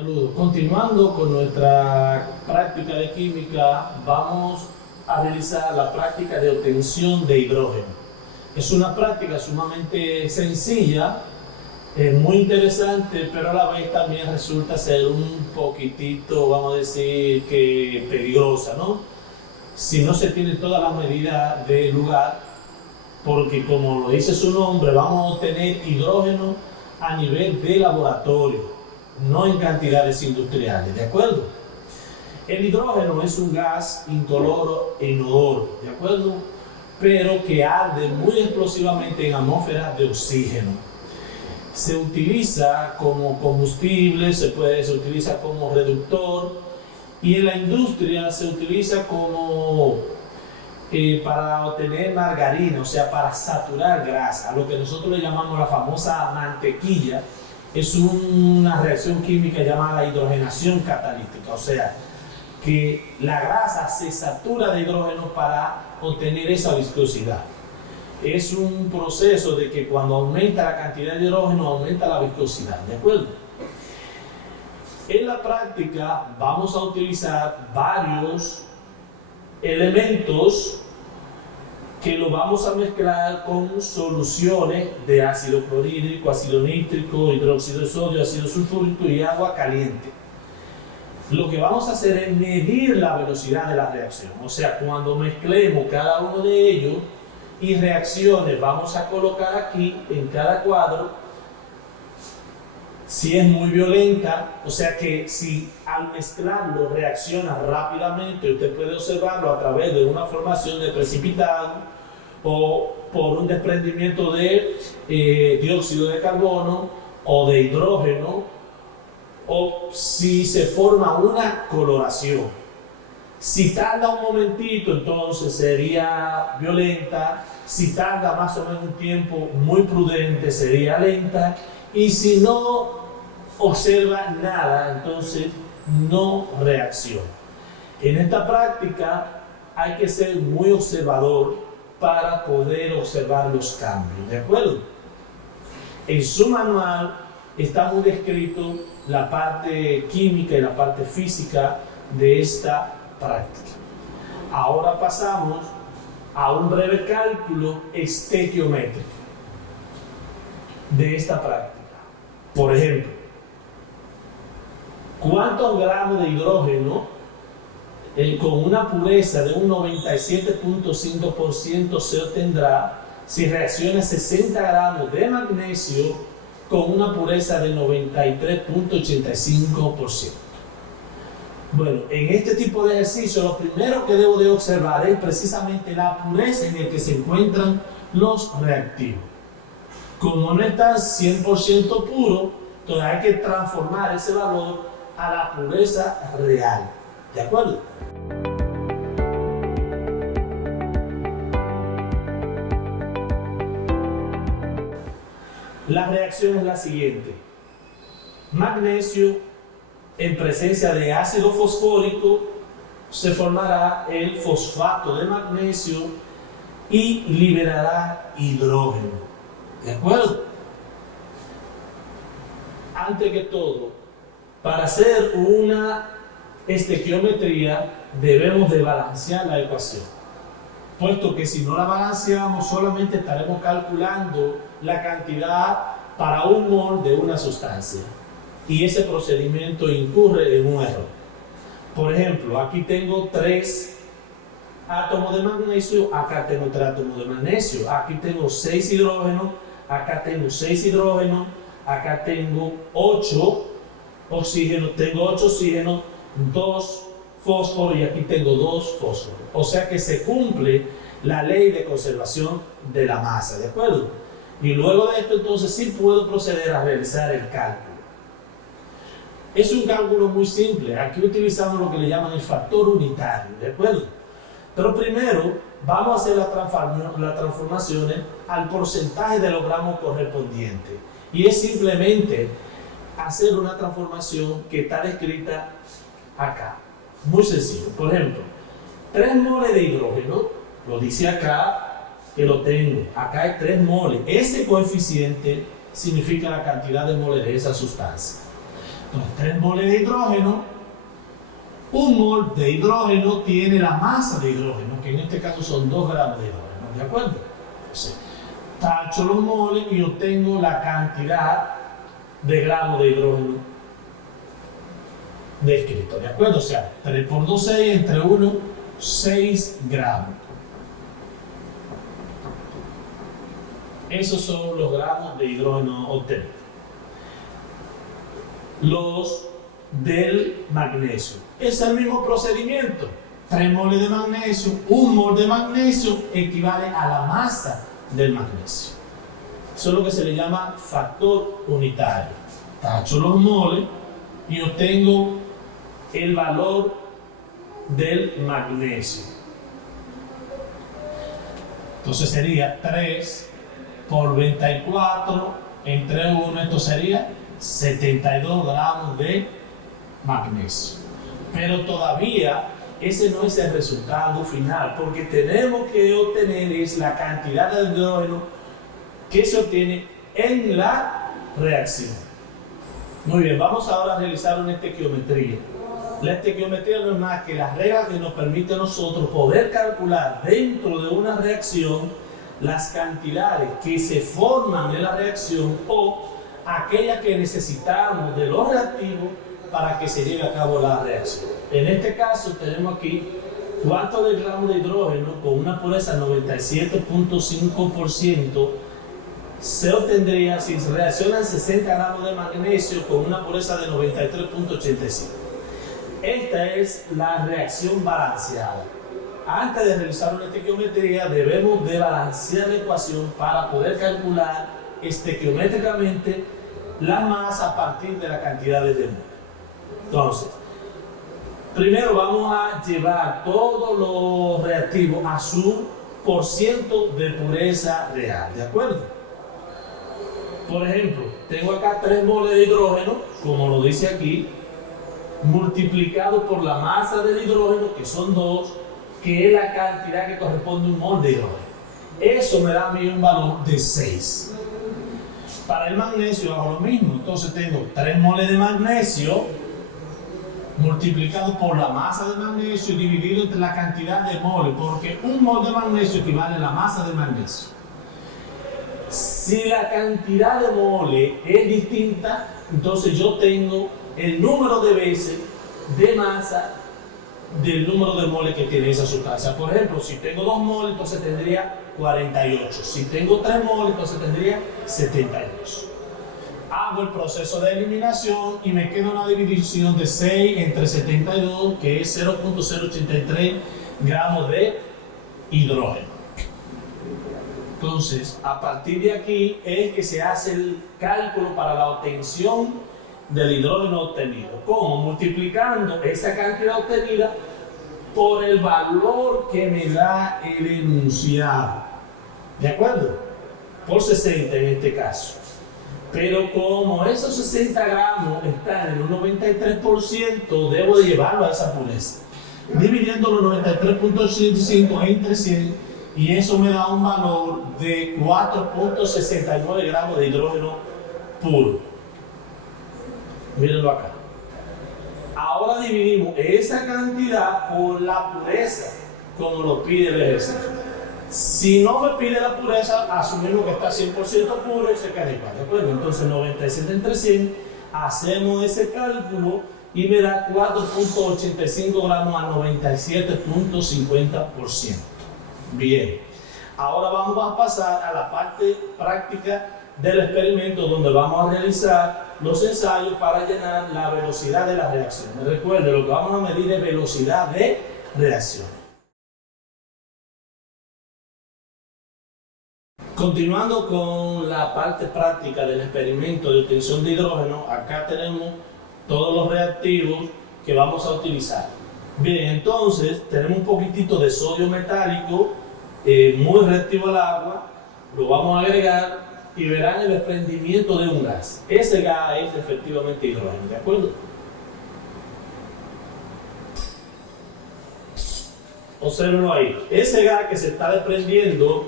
Saludos. Continuando con nuestra práctica de química, vamos a realizar la práctica de obtención de hidrógeno. Es una práctica sumamente sencilla, muy interesante, pero a la vez también resulta ser un poquitito, vamos a decir, que peligrosa, ¿no? Si no se tiene todas las medidas del lugar, porque como lo dice su nombre, vamos a obtener hidrógeno a nivel de laboratorio, no en cantidades industriales, ¿de acuerdo? El hidrógeno es un gas incoloro e inodoro, ¿de acuerdo? Pero que arde muy explosivamente en atmósferas de oxígeno. Se utiliza como combustible, se utiliza como reductor, y en la industria se utiliza como para obtener margarina, o sea, para saturar grasa, lo que nosotros le llamamos la famosa mantequilla. Es una reacción química llamada hidrogenación catalítica, o sea, que la grasa se satura de hidrógeno para obtener esa viscosidad. Es un proceso de que cuando aumenta la cantidad de hidrógeno, aumenta la viscosidad, ¿de acuerdo? En la práctica vamos a utilizar varios elementos que lo vamos a mezclar con soluciones de ácido clorhídrico, ácido nítrico, hidróxido de sodio, ácido sulfúrico y agua caliente. Lo que vamos a hacer es medir la velocidad de la reacción, o sea, cuando mezclemos cada uno de ellos y reacciones, vamos a colocar aquí en cada cuadro si es muy violenta, o sea que si al mezclarlo reacciona rápidamente, usted puede observarlo a través de una formación de precipitado o por un desprendimiento de dióxido de carbono o de hidrógeno, o si se forma una coloración. Si tarda un momentito, entonces sería violenta. Si tarda más o menos un tiempo muy prudente, sería lenta. Y si no observa nada, entonces no reacciona. En esta práctica hay que ser muy observador para poder observar los cambios, ¿de acuerdo? En su manual está muy descrito la parte química y la parte física de esta práctica. Ahora pasamos a un breve cálculo estequiométrico de esta práctica. Por ejemplo, ¿cuántos gramos de hidrógeno con una pureza de un 97.5% se obtendrá si reacciona 60 gramos de magnesio con una pureza de 93.85%? Bueno, en este tipo de ejercicio lo primero que debo de observar es precisamente la pureza en la que se encuentran los reactivos. Como no está 100% puro, entonces hay que transformar ese valor a la pureza real, ¿de acuerdo? La reacción es la siguiente: magnesio en presencia de ácido fosfórico se formará el fosfato de magnesio y liberará hidrógeno, ¿de acuerdo? Antes que todo, para hacer una estequiometría debemos de balancear la ecuación, puesto que si no la balanceamos solamente estaremos calculando la cantidad para un mol de una sustancia, y ese procedimiento incurre en un error. Por ejemplo, aquí tengo 3 átomos de magnesio, acá tengo 3 átomos de magnesio, aquí tengo 6 hidrógenos, acá tengo 6 hidrógenos, acá tengo 8 oxígenos, 2 fósforos y aquí tengo 2 fósforos. O sea que se cumple la ley de conservación de la masa, ¿de acuerdo? Y luego de esto entonces sí puedo proceder a realizar el cálculo. Es un cálculo muy simple. Aquí utilizamos lo que le llaman el factor unitario, ¿de acuerdo? Pero primero vamos a hacer las transformaciones al porcentaje de los gramos correspondientes. Y es simplemente hacer una transformación que está descrita acá. Muy sencillo. Por ejemplo, 3 moles de hidrógeno, lo dice acá que lo tengo. Acá hay 3 moles. Ese coeficiente significa la cantidad de moles de esa sustancia. Entonces, 3 moles de hidrógeno. Un mol de hidrógeno tiene la masa de hidrógeno, que en este caso son 2 gramos de hidrógeno, ¿de acuerdo? Entonces, tacho los moles y obtengo la cantidad de gramos de hidrógeno descrito, ¿de acuerdo? O sea, 3 por 2, 6, entre 1, 6 gramos. Esos son los gramos de hidrógeno obtenidos. Los del magnesio. Es el mismo procedimiento. 3 moles de magnesio, 1 mol de magnesio equivale a la masa del magnesio. Eso es lo que se le llama factor unitario. Tacho los moles y obtengo el valor del magnesio. Entonces sería 3 por 24 entre 1, esto sería 72 gramos de magnesio. Pero todavía ese no es el resultado final, porque tenemos que obtener es la cantidad de hidrógeno que se obtiene en la reacción. Muy bien, vamos ahora a realizar una estequiometría. La estequiometría no es más que la regla que nos permite a nosotros poder calcular dentro de una reacción las cantidades que se forman en la reacción o aquellas que necesitamos de los reactivos para que se lleve a cabo la reacción. En este caso tenemos aquí cuarto de gramo de hidrógeno con una pureza 97.5%. Se obtendría si se reaccionan 60 gramos de magnesio con una pureza de 93.85. Esta es la reacción balanceada. Antes de realizar una estequiometría debemos de balancear la ecuación para poder calcular estequiométricamente la masa a partir de la cantidad de mol. Entonces, primero vamos a llevar todos los reactivos a su porciento de pureza real, ¿de acuerdo? Por ejemplo, tengo acá 3 moles de hidrógeno, como lo dice aquí, multiplicado por la masa del hidrógeno, que son 2, que es la cantidad que corresponde a un mol de hidrógeno. Eso me da a mí un valor de 6. Para el magnesio hago lo mismo. Entonces tengo 3 moles de magnesio multiplicado por la masa de magnesio dividido entre la cantidad de moles, porque un mol de magnesio equivale a la masa de magnesio. Si la cantidad de moles es distinta, entonces yo tengo el número de veces de masa del número de moles que tiene esa sustancia. Por ejemplo, si tengo 2 moles, entonces tendría 48. Si tengo 3 moles, entonces tendría 72. Hago el proceso de eliminación y me queda una división de 6 entre 72, que es 0.083 gramos de hidrógeno. Entonces, a partir de aquí es que se hace el cálculo para la obtención del hidrógeno obtenido. ¿Cómo? Multiplicando esa cantidad obtenida por el valor que me da el enunciado. ¿De acuerdo? Por 60 en este caso. Pero como esos 60 gramos están en un 93%, debo de llevarlo a esa pureza. Dividiendo los 93.85 entre 100, y eso me da un valor de 4.69 gramos de hidrógeno puro. Mírenlo acá. Ahora dividimos esa cantidad por la pureza, como lo pide el ejercicio. Si no me pide la pureza, asumimos que está 100% puro y se queda igual, ¿de acuerdo? Entonces 97 entre 100, hacemos ese cálculo y me da 4.85 gramos a 97.50%. Bien, ahora vamos a pasar a la parte práctica del experimento, donde vamos a realizar los ensayos para llenar la velocidad de la reacción. Recuerden, lo que vamos a medir es velocidad de reacción. Continuando con la parte práctica del experimento de obtención de hidrógeno, acá tenemos todos los reactivos que vamos a utilizar. Bien, entonces tenemos un poquitito de sodio metálico, muy reactivo al agua, lo vamos a agregar y verán el desprendimiento de un gas. Ese gas es efectivamente hidrógeno, ¿de acuerdo? Obsérvenlo ahí. Ese gas que se está desprendiendo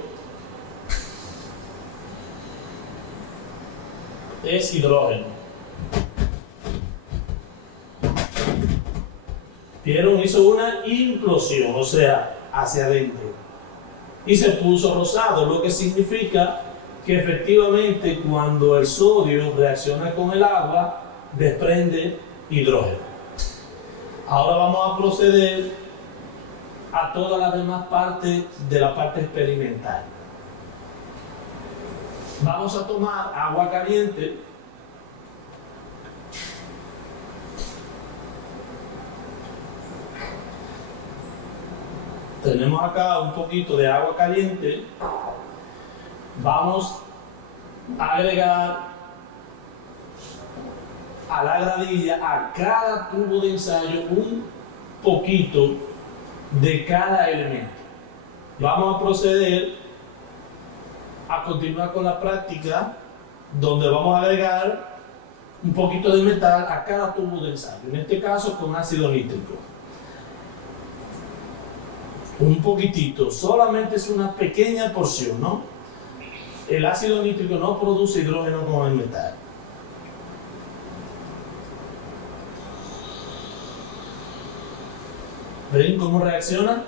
es hidrógeno. ¿Vieron? Hizo una implosión, o sea, hacia adentro. Y se puso rosado, lo que significa que efectivamente cuando el sodio reacciona con el agua, desprende hidrógeno. Ahora vamos a proceder a todas las demás partes de la parte experimental. Vamos a tomar agua caliente. Tenemos acá un poquito de agua caliente. Vamos a agregar a la gradilla, a cada tubo de ensayo, un poquito de cada elemento. Vamos a proceder a continuar con la práctica donde vamos a agregar un poquito de metal a cada tubo de ensayo, en este caso con ácido nítrico. Un poquitito, solamente es una pequeña porción, ¿no? El ácido nítrico no produce hidrógeno como el metal. ¿Ven cómo reacciona?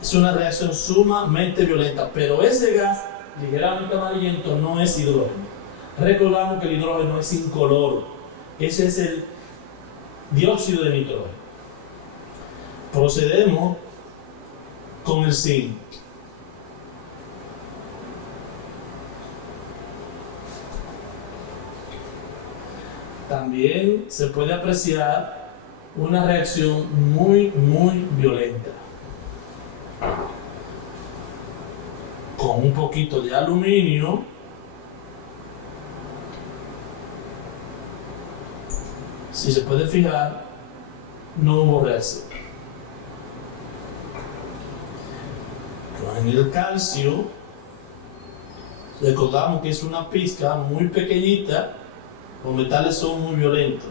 Es una reacción sumamente violenta, pero ese gas ligeramente amarillento no es hidrógeno. Recordamos que el hidrógeno es incoloro. Ese es el dióxido de nitrógeno. Procedemos con el zinc. También se puede apreciar una reacción muy violenta. Con un poquito de aluminio, si se puede fijar, no hubo reacción. En el calcio, recordamos que es una pizca muy pequeñita, los metales son muy violentos.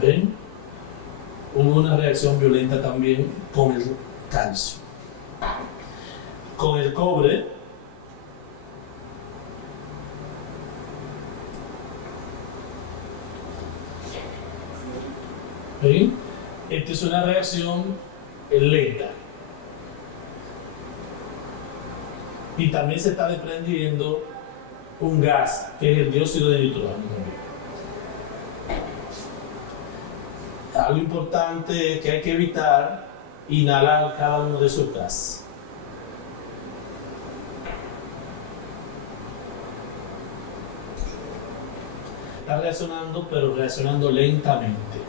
¿Ven? Hubo una reacción violenta también con el calcio. Con el cobre, ¿ven? Esta es una reacción lenta. Y también se está desprendiendo un gas, que es el dióxido de nitrógeno. Algo importante que hay que evitar, inhalar cada uno de esos gases. Está reaccionando, pero reaccionando lentamente.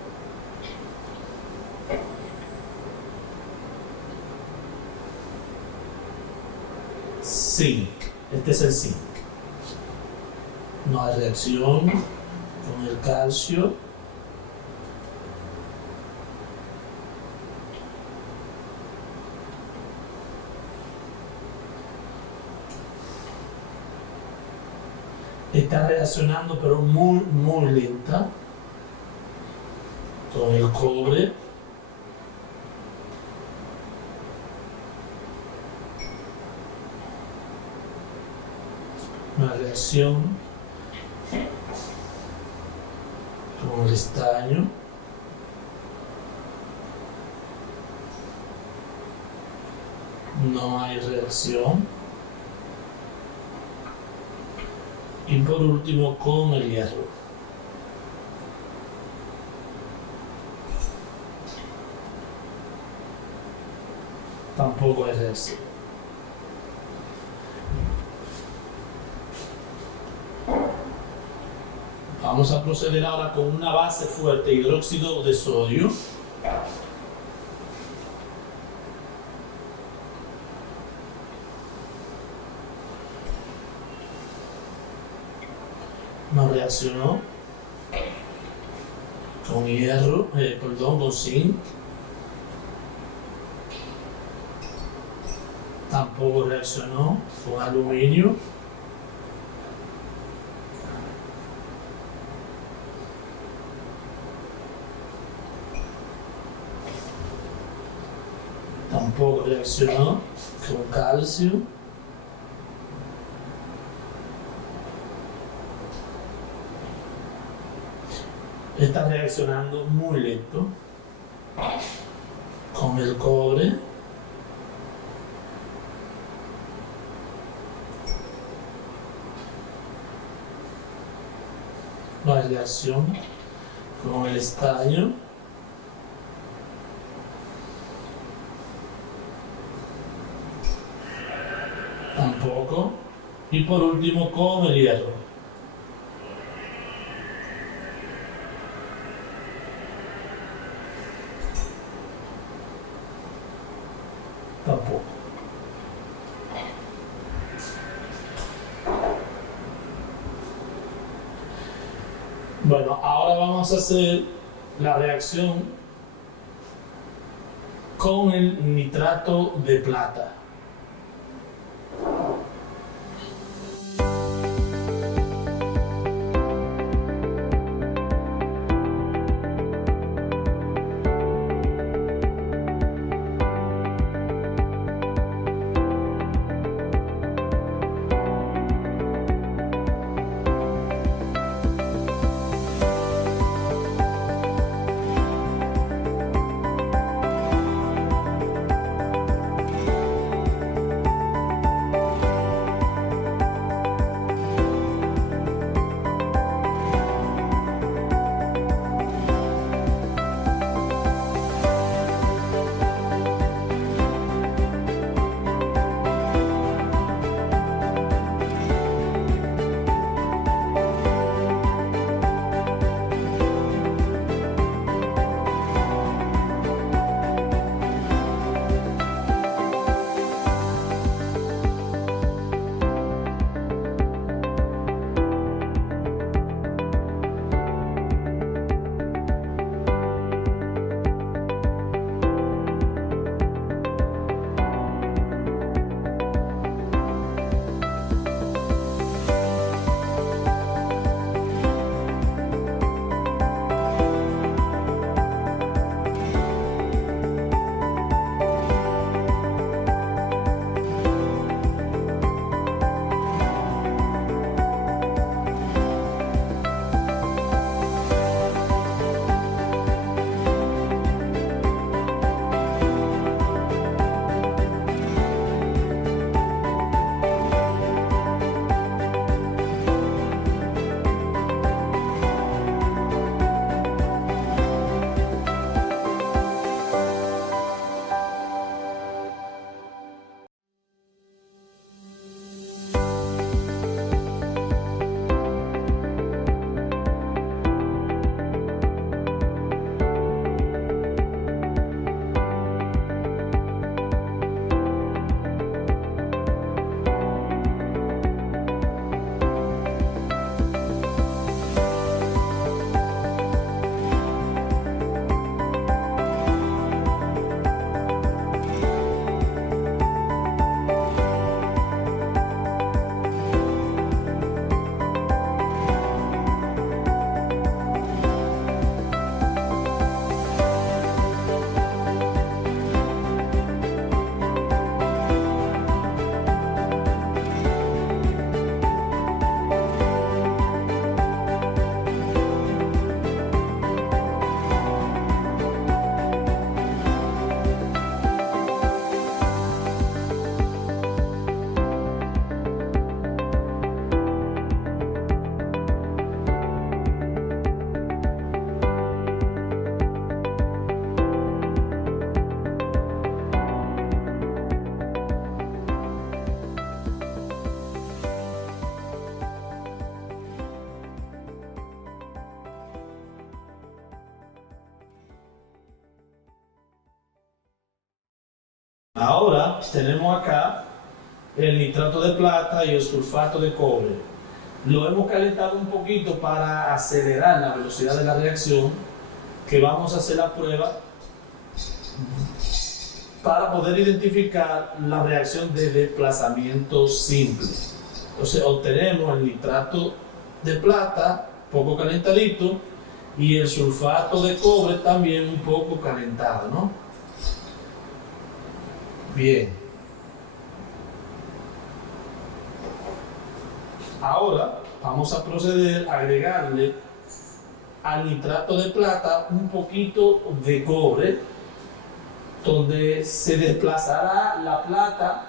Zinc. Este es el zinc. No hay reacción con el calcio. Está reaccionando, pero muy lenta. Con el cobre. Una reacción con el estaño. No hay reacción. Y por último con el hierro. Tampoco hay reacción. Vamos a proceder ahora con una base fuerte, hidróxido de sodio. No reaccionó. Con hierro, con zinc. Tampoco reaccionó. Con aluminio. Tampoco reaccionó con calcio. Está reaccionando muy lento con el cobre. Variación con el estaño. Tampoco. Y por último con el hierro. Tampoco. Bueno, ahora vamos a hacer la reacción con el nitrato de plata. Ahora tenemos acá el nitrato de plata y el sulfato de cobre. Lo hemos calentado un poquito para acelerar la velocidad de la reacción, que vamos a hacer la prueba para poder identificar la reacción de desplazamiento simple. Entonces obtenemos el nitrato de plata poco calentadito y el sulfato de cobre también un poco calentado, ¿no? Bien. Ahora vamos a proceder a agregarle al nitrato de plata un poquito de cobre, donde se desplazará la plata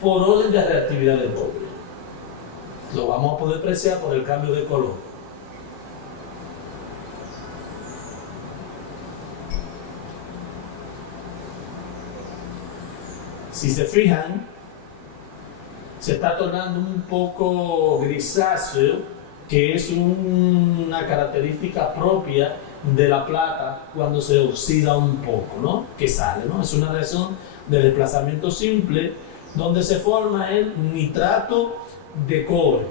por orden de reactividad del cobre. Lo vamos a poder apreciar por el cambio de color. Si se fijan, se está tornando un poco grisáceo, que es una característica propia de la plata cuando se oxida un poco, ¿no? Que sale, ¿no? Es una reacción de desplazamiento simple donde se forma el nitrato de cobre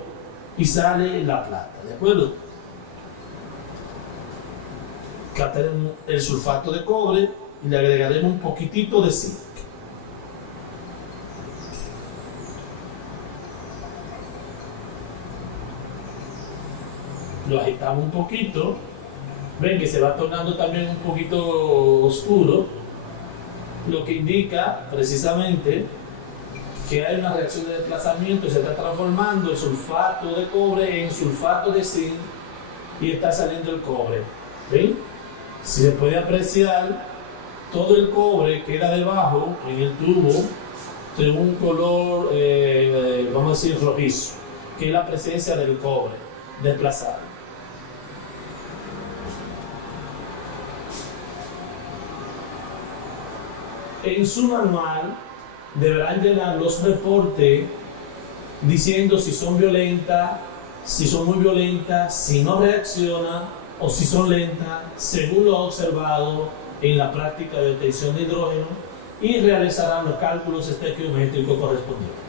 y sale la plata, ¿de acuerdo? Acá tenemos el sulfato de cobre y le agregaremos un poquitito de zinc. Lo agitamos un poquito. Ven que se va tornando también un poquito oscuro, lo que indica precisamente que hay una reacción de desplazamiento y se está transformando el sulfato de cobre en sulfato de zinc y está saliendo el cobre. ¿Ven? Si se puede apreciar, todo el cobre queda debajo en el tubo de un color, vamos a decir, rojizo, que es la presencia del cobre desplazado. En su manual deberán llenar los reportes diciendo si son violentas, si son muy violentas, si no reaccionan o si son lentas, según lo observado en la práctica de obtención de hidrógeno, y realizarán los cálculos estequiométricos correspondientes.